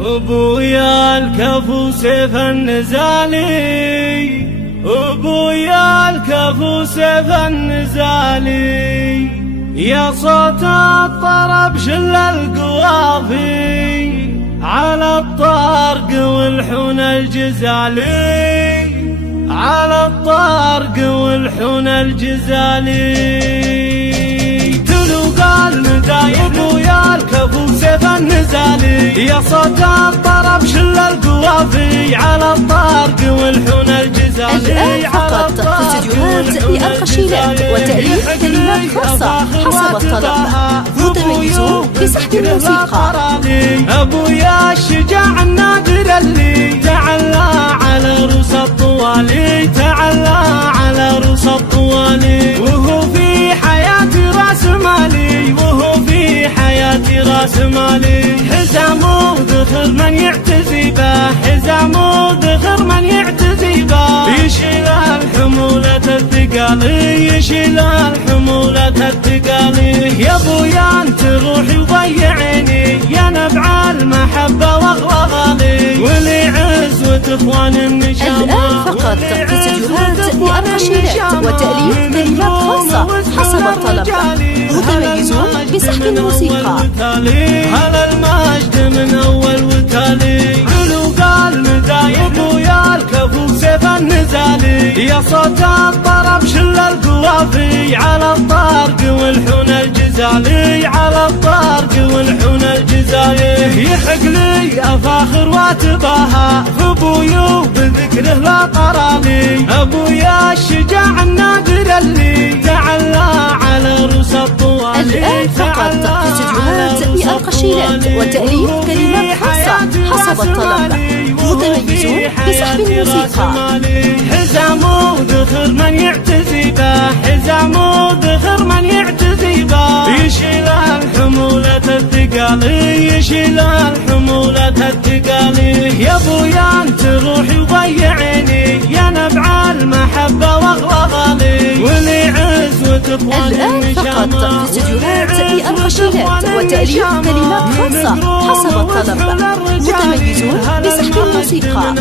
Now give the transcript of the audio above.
ابويا الكفو سيف النزالي، ابويا الكفو سيف النزالي، يا صوت الطرب شل القوافي على الطارق والحون الجزالي، على الطارق والحون الجزالي. قال مدايق ابويا الكفو سيف النزالي، يا صوت الطرب شل القوافي على الطارق والحون الجزالي. الآن فقط في استديوهات القشيلات وتأليف كلمات خاصة حسب الطلب. متميزون بسحب الموسيقى. ابويا الشجاع النادر اللي تعلى على روس الطوالي، تعلى على روس الطوالي، وهو في حياتي راس مالي، وهو في حياتي راس مالي. حزامه ذخر من يعتزي به، حزامه ذخر من يعتزي به، يشيل الحمولة الثقالي، يشيل الحمولة الثقالي. يا ابويا انت روحي وضيعيني، يا نبع المحبة واغلى غالي، ولي عزوة اخوان النشامة. الآن فقط في استديوهات القشيلات وتأليف كلمات خاصة حسب الطلب. متميزون بسحب الموسيقى. هلا المجد من اول وتالي، علو قال مدايق ابويا الكفو سيف النزالي، يا صوت الطرب شل القوافي على الطارق والحون الجزالي، على الطارق والحون الجزالي. يحق لي افاخر واتباها في ابويا وبذكره لا طرالي، ابويا الشجاع النادر اللي تعلى على روس الطوالي. الآن فقط في استديوهات القشيلات وتأليف كلمات خاصة حسب الطلب. متميزون بسحب الموسيقى. حزامه ذخر من يعتزي به، حزامه ذخر من يعتزي به، يشيل الحمولة الثقالي، يشيل الحمولة الثقالي. يا ابويا انت روحي وضيعيني، يا نبع المحبة واغلى غالي، ولي عزوة اخوان النشامة. الآن فقط في استديوهات القشيلات وتأليف كلمات خاصة حسب الطلب. متميزون بسحب الموسيقى.